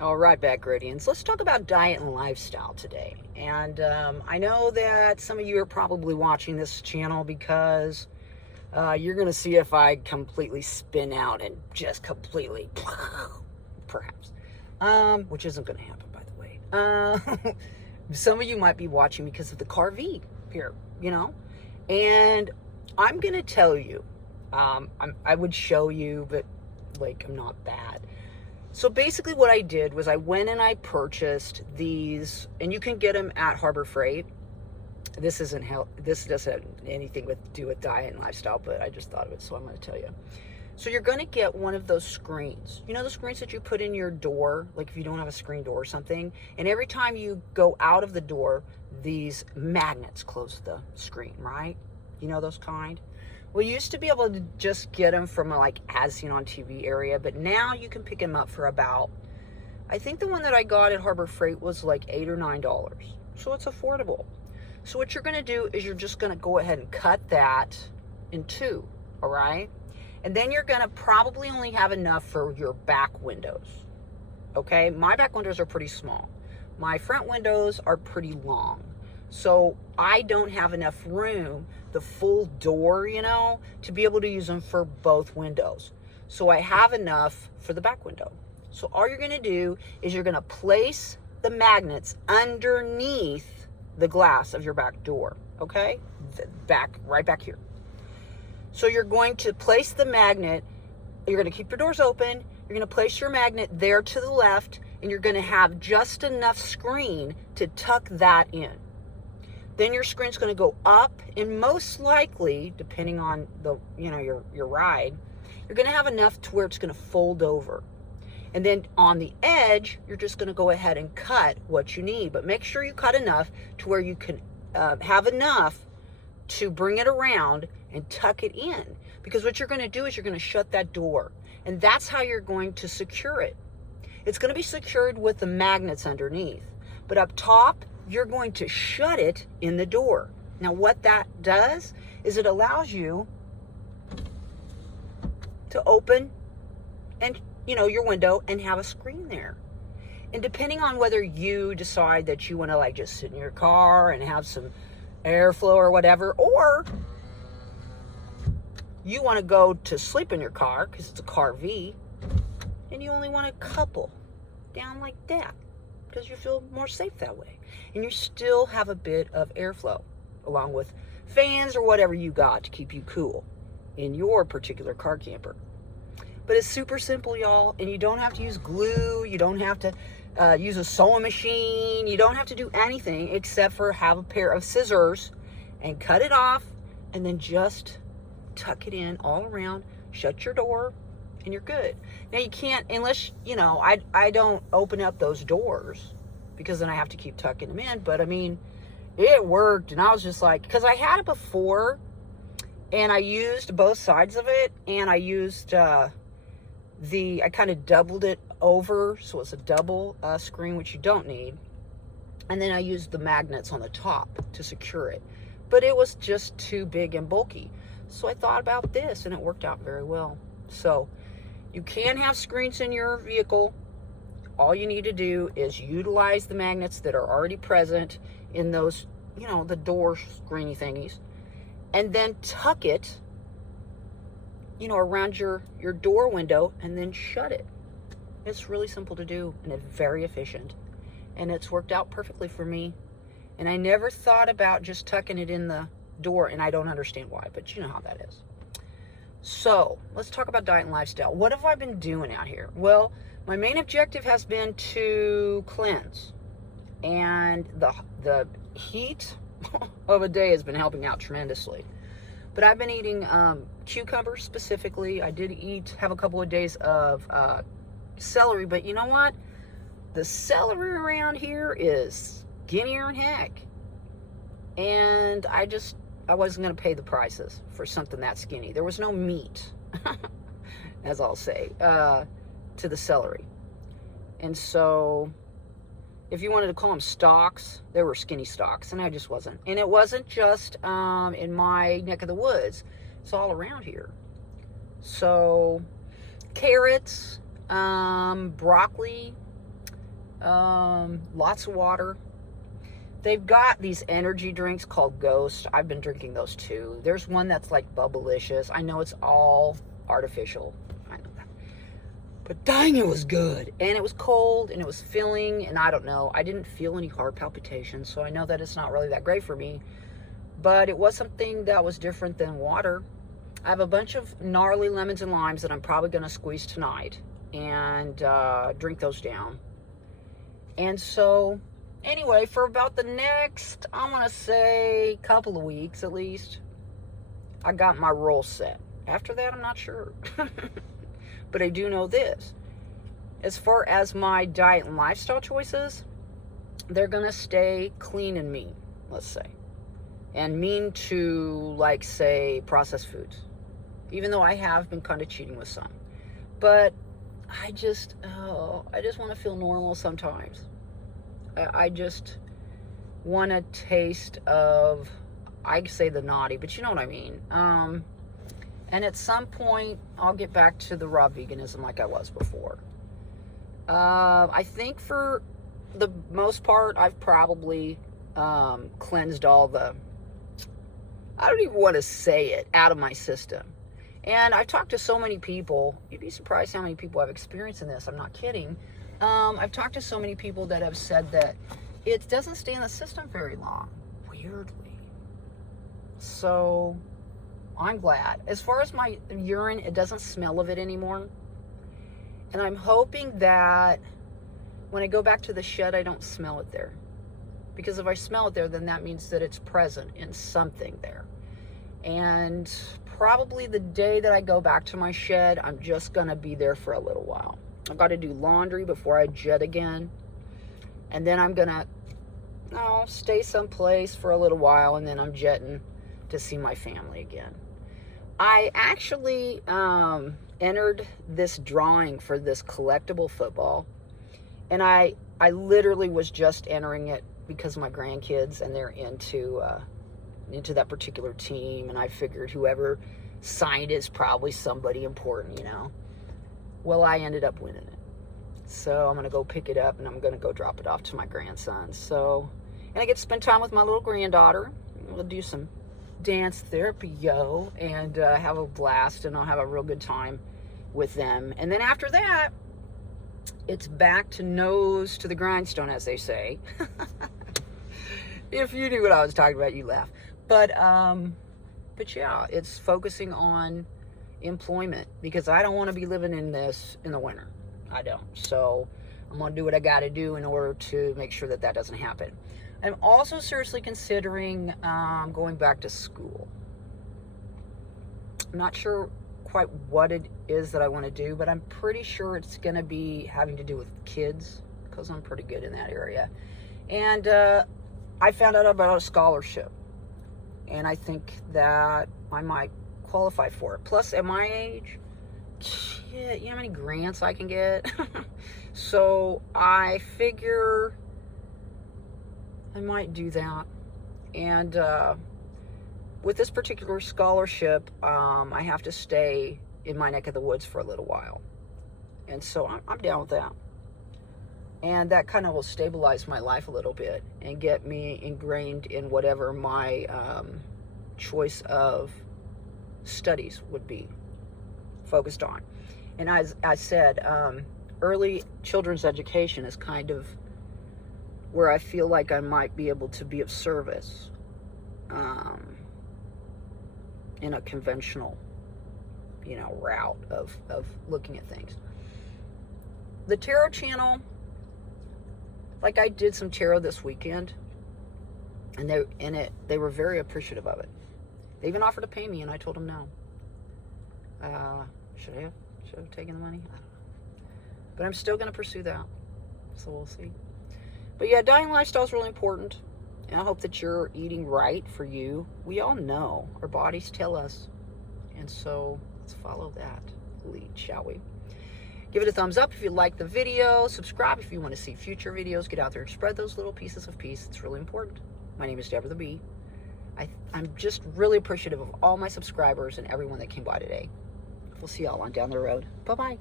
All right, Backradians. Let's talk about diet and lifestyle today. And I know that some of you are probably watching this channel because you're going to see if I completely spin out and just completely, perhaps, which isn't going to happen, by the way. Some of you might be watching because of the car V here, and I'm going to tell you, I would show you, but like I'm not that. So basically what I did was I went and I purchased these, and you can get them at Harbor Freight. This doesn't have anything to do with diet and lifestyle, but I just thought of it, so I'm going to tell you. So you're going to get one of those screens. You know the screens that you put in your door, like if you don't have a screen door or something, and every time you go out of the door, these magnets close the screen, right? You know those kind? We used to be able to just get them from like as seen on TV area, but now you can pick them up for about, I think the one that I got at Harbor Freight was like $8 or $9. So it's affordable. So what you're going to do is you're just going to go ahead and cut that in two, all right? And then you're going to probably only have enough for your back windows, okay? My back windows are pretty small. My front windows are pretty long. So I don't have enough room, the full door, to be able to use them for both windows. So I have enough for the back window. So all you're going to do is you're going to place the magnets underneath the glass of your back door, okay? Right back here. So you're going to place the magnet, you're going to keep your doors open, you're going to place your magnet there to the left, and you're going to have just enough screen to tuck that in. Then your screen's going to go up, and most likely, depending on the your ride, you're going to have enough to where it's going to fold over. And then on the edge, you're just going to go ahead and cut what you need. But make sure you cut enough to where you can have enough to bring it around and tuck it in. Because what you're going to do is you're going to shut that door. And that's how you're going to secure it. It's going to be secured with the magnets underneath. But up top, you're going to shut it in the door. Now what that does is it allows you to open and your window and have a screen there. And depending on whether you decide that you want to like just sit in your car and have some airflow or whatever, or you want to go to sleep in your car because it's a car V and you only want a couple down like that because you feel more safe that way. And you still have a bit of airflow along with fans or whatever you got to keep you cool in your particular car camper. But it's super simple, y'all, and you don't have to use glue, you don't have to use a sewing machine, you don't have to do anything except for have a pair of scissors and cut it off and then just tuck it in all around, shut your door, and you're good. Now you can't, unless, I don't open up those doors because then I have to keep tucking them in, but I mean, it worked, and I was just like, because I had it before, and I used both sides of it, and I used, I kind of doubled it over, so it's a double screen, which you don't need, and then I used the magnets on the top to secure it, but it was just too big and bulky, so I thought about this, and it worked out very well. So you can have screens in your vehicle. All you need to do is utilize the magnets that are already present in those, the door screeny thingies, and then tuck it, around your door window and then shut it. It's really simple to do, and it's very efficient, and it's worked out perfectly for me. And I never thought about just tucking it in the door, and I don't understand why, but you know how that is. So let's talk about diet and lifestyle. What have I been doing out here? Well, my main objective has been to cleanse, and the heat of a day has been helping out tremendously. But I've been eating cucumbers specifically. I did have a couple of days of celery, but you know what? The celery around here is skinnier than heck. And I wasn't going to pay the prices for something that skinny. There was no meat, as I'll say, to the celery. And so, if you wanted to call them stalks, they were skinny stalks, and I just wasn't. And it wasn't just in my neck of the woods. It's all around here. So, carrots, broccoli, Lots of water. They've got these energy drinks called Ghost. I've been drinking those too. There's one that's like Bubblicious. I know it's all artificial. I know that. But dang, it was good. And it was cold and it was filling. And I don't know. I didn't feel any heart palpitations. So I know that it's not really that great for me. But it was something that was different than water. I have a bunch of gnarly lemons and limes that I'm probably going to squeeze tonight. And drink those down. And so... anyway, for about the next, I'm going to say, couple of weeks at least, I got my roll set. After that, I'm not sure. But I do know this. As far as my diet and lifestyle choices, they're going to stay clean and mean, let's say. And mean to, like, say, processed foods. Even though I have been kind of cheating with some. But I just want to feel normal sometimes. I just want a taste of, I'd say the naughty, but you know what I mean. And at some point, I'll get back to the raw veganism like I was before. I think for the most part, I've probably cleansed all the, I don't even want to say it, out of my system. And I've talked to so many people. You'd be surprised how many people have experience in this. I'm not kidding. I've talked to so many people that have said that it doesn't stay in the system very long, weirdly. So, I'm glad. As far as my urine, it doesn't smell of it anymore. And I'm hoping that when I go back to the shed, I don't smell it there. Because if I smell it there, then that means that it's present in something there. And probably the day that I go back to my shed, I'm just going to be there for a little while. I've got to do laundry before I jet again. And then I'm going to stay someplace for a little while. And then I'm jetting to see my family again. I actually entered this drawing for this collectible football. And I literally was just entering it because of my grandkids. And they're into that particular team. And I figured whoever signed it is probably somebody important, you know. Well, I ended up winning it. So I'm going to go pick it up and I'm going to go drop it off to my grandson. So, and I get to spend time with my little granddaughter. We'll do some dance therapy, and have a blast, and I'll have a real good time with them. And then after that, it's back to nose to the grindstone, as they say. If you knew what I was talking about, you laugh. But yeah, it's focusing on employment, because I don't want to be living in this in the winter. I don't. So I'm going to do what I got to do in order to make sure that that doesn't happen. I'm also seriously considering going back to school. I'm not sure quite what it is that I want to do, but I'm pretty sure it's going to be having to do with kids, because I'm pretty good in that area. And I found out about a scholarship, and I think that I might qualify for it. Plus, at my age, shit, you know how many grants I can get? So I figure I might do that. And with this particular scholarship, I have to stay in my neck of the woods for a little while. And so I'm down with that. And that kind of will stabilize my life a little bit and get me ingrained in whatever my choice of studies would be focused on. And as I said, early children's education is kind of where I feel like I might be able to be of service in a conventional, route of looking at things. The tarot channel, like I did some tarot this weekend, and they were very appreciative of it. They even offered to pay me, and I told them no. Should I have taken the money? I don't know. But I'm still going to pursue that. So we'll see. But yeah, diet and lifestyle is really important. And I hope that you're eating right for you. We all know. Our bodies tell us. And so let's follow that lead, shall we? Give it a thumbs up if you like the video. Subscribe if you want to see future videos. Get out there and spread those little pieces of peace. It's really important. My name is Deborah the Bee. I'm just really appreciative of all my subscribers and everyone that came by today. We'll see y'all on down the road. Bye-bye.